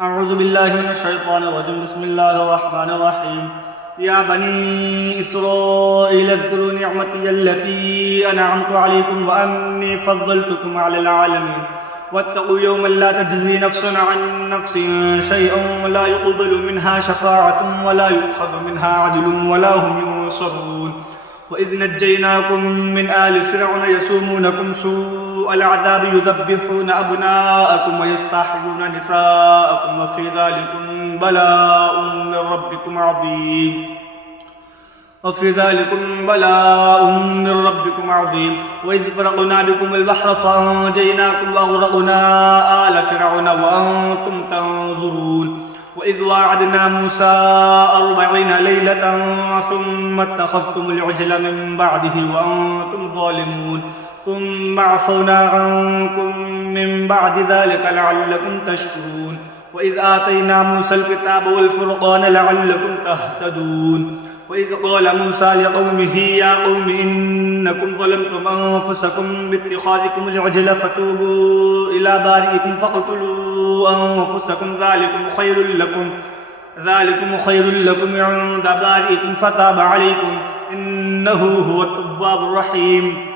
أعوذ بالله من الشيطان الرجيم. بسم الله الرحمن الرحيم. يا بني إسرائيل اذكروا نعمتي التي أنعمت عليكم وأني فضلتكم على العالمين واتقوا يوما لا تجزي نفس عن نفس شيئا ولا يقبل منها شفاعة ولا يؤخذ منها عدل ولا هم ينصرون. وإذ نجيناكم من آل فرعون يسومونكم سوء العذاب يذبحون أبناءكم ويستحيون نساءكم وفي ذلكم بلاء من ربكم عظيم. وإذ فرقنا بكم البحر فأنجيناكم وأغرقنا آل فرعون وأنتم تنظرون. وإذ واعدنا موسى 40 ليلة ثم اتخذتم العجل من بعده وأنتم ظالمون ثم عفونا عنكم من بعد ذلك لعلكم تشكرون. وإذ آتينا موسى الكتاب والفرقان لعلكم تهتدون. وإذ قال موسى لقومه يا قوم إنكم ظلمتم أنفسكم باتخاذكم العجل فتوبوا إلى بارئكم فاقتلوا أنفسكم ذلكم خير لكم عند بارئكم فتاب عليكم إنه هو التواب الرحيم.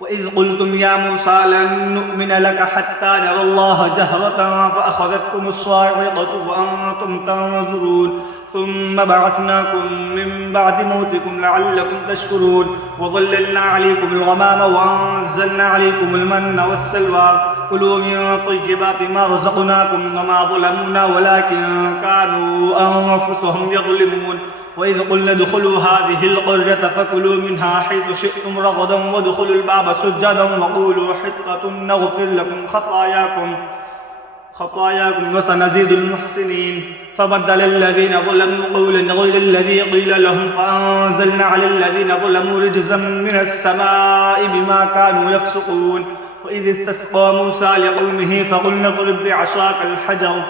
وإذ قلتم يا موسى لن نؤمن لك حتى نرى الله جهرة فأخذتكم الصاعقة وأنتم تنظرون ثم بعثناكم من بعد موتكم لعلكم تشكرون. وظللنا عليكم الغمام وأنزلنا عليكم المن والسلوى كلوا من طيبات ما رزقناكم وما ظلمونا ولكن كانوا أنفسهم يظلمون. وإذ قلنا ادخلوا هذه القرية فكلوا منها حيث شئتم رغدا وادخلوا الباب سجدا وقولوا حطة نغفر لكم خطاياكم وسنزيد المحسنين. فبدل الذين ظلموا قولا غير الذي قيل لهم فأنزلنا على الذين ظلموا رجزا من السماء بما كانوا يفسقون. وإذ استسقى موسى لقومه فقلنا اضرب بعصاك الحجر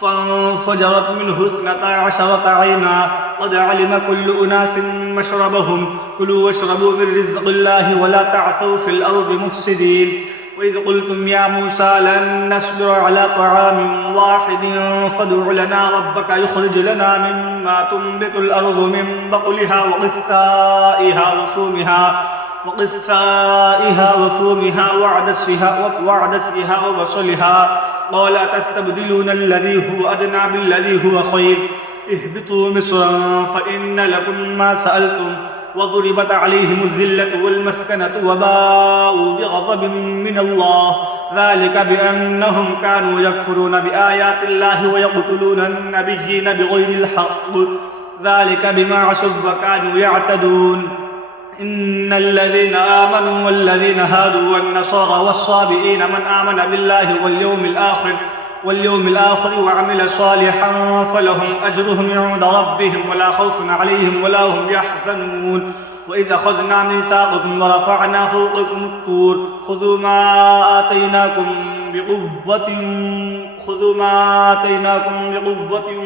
فانفجرت منه 12 عينا قد علم كل أناس مشربهم كلوا واشربوا من رزق الله ولا تعثوا في الأرض مفسدين. وإذ قلتم يا موسى لن نصبر على طعام واحد فادع لنا ربك يخرج لنا مما تنبت الأرض من بقلها وقثائها وفومها وعدسها وبصلها قال أتستبدلون الذي هو أدنى بالذي هو خير اهبطوا مصرا فإن لكم ما سألتم وضربت عليهم الذلة والمسكنة وباءوا بغضب من الله ذلك بأنهم كانوا يكفرون بآيات الله ويقتلون النبيين بغير الحق ذلك بما عصوا وكانوا يعتدون. إن الذين آمنوا والذين هادوا والنصارى والصابئين من آمن بالله واليوم الآخر وعمل صالحا فلهم أجرهم عند ربهم ولا خوف عليهم ولا هم يحزنون. وإذ أخذنا ميثاقكم ورفعنا فوقكم الطور خذوا ما آتيناكم بقوة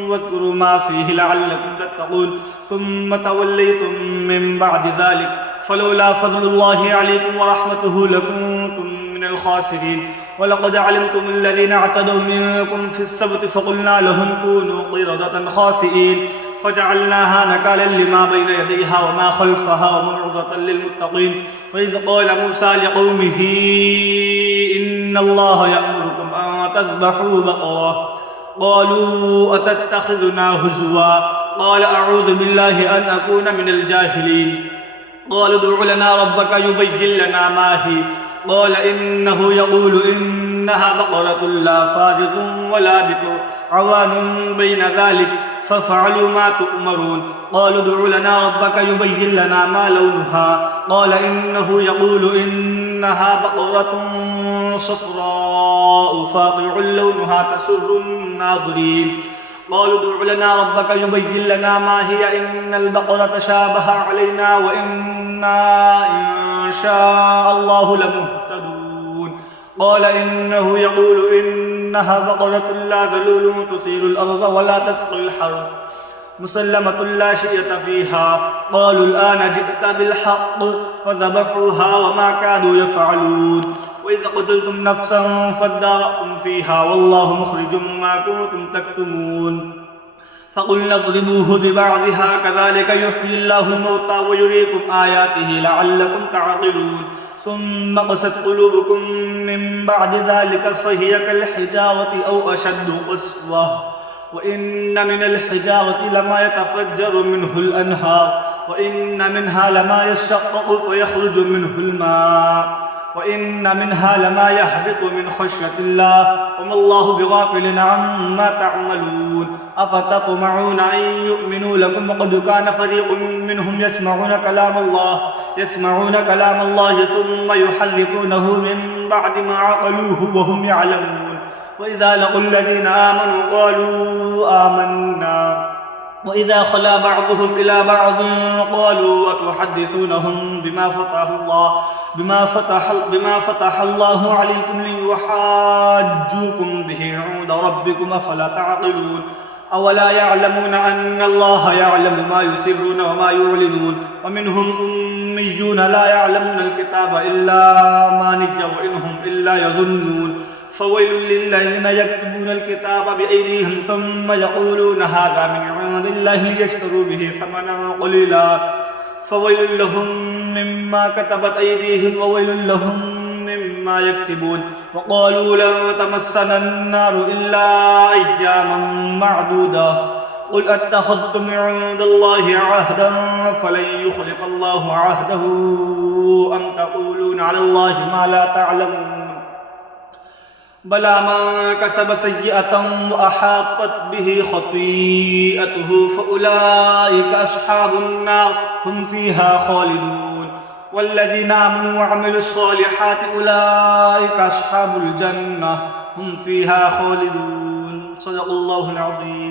واذكروا ما فيه لعلكم تتقون ثم توليتم من بعد ذلك فلولا فضل الله عليكم ورحمته لكنتم من الخاسرين. ولقد علمتم الذين اعتدوا منكم في السبت فقلنا لهم كونوا قردة خاسئين فجعلناها نكالا لما بين يديها وما خلفها وموعظة للمتقين. وإذ قال موسى لقومه إن الله يأمركم أن تذبحوا بقرة قالوا أتتخذنا هزوا قال أعوذ بالله أن أكون من الجاهلين. قالوا ادع لنا ربك يبين لنا ما هي قال إنه يقول إنها بقرة لا فارض ولا بكر عوان بين ذلك ففعلوا ما تؤمرون. قالوا ادع لنا ربك يبين لنا ما لونها قال إنه يقول إنها بقرة صفراء فاقع لونها تسر الناظرين. قالوا ادع لنا ربك يبين لنا ما هي إن البقرة شابه علينا وإنا إن شاء الله لمهتدون. قال إنه يقول إنها بقرة لا ذلول تثير الأرض ولا تسقي الحرث مسلمة لا شية فيها قالوا الآن جئت بالحق فذبحوها وما كادوا يفعلون. وإذا قتلتم نفسا فادارأتم فيها والله مخرج ما كنتم تكتمون فقلنا اضربوه ببعضها كذلك يحيي الله الموتى ويريكم آياته لعلكم تعقلون ثم قست قلوبكم من بعد ذلك فهي كالحجارة أو أشد قسوة وإن من الحجارة لما يتفجر منه الأنهار وإن منها لما يشقق فيخرج منه الماء وإن منها لما يهبط من خشية الله وما الله بغافل عما تعملون أفتطمعون أن يؤمنوا لكم وقد كان فريق منهم يسمعون كلام الله ثم يحرفونه من بعد ما عقلوه وهم يعلمون وإذا لقوا الذين آمنوا قالوا آمنا وإذا خلا بعضهم إلى بعض قالوا أتحدثونهم بما فتح الله عليكم ليحاجوكم به عند ربكم أفلا تعقلون أولا يعلمون أن الله يعلم ما يسرون وما يعلنون ومنهم أميون لا يعلمون الكتاب إلا أماني وإنهم إلا يظنون فويل للذين يكتبون الكتاب بأيديهم ثم يقولون هذا من عند الله ليشتروا به ثمنا قليلا فويل لهم مما كتبت أيديهم وويل لهم مما يكسبون وقالوا لن تمسنا النار إلا أياما معدودة قل أتخذتم عند الله عهدا فلن يخلف الله عهده أم تقولون على الله ما لا تعلمون بلى من كسب سيئة وأحاطت به خطيئته فأولئك أصحاب النار هم فيها خالدون والذين آمنوا وعملوا الصالحات أولئك أصحاب الجنة هم فيها خالدون صدق الله العظيم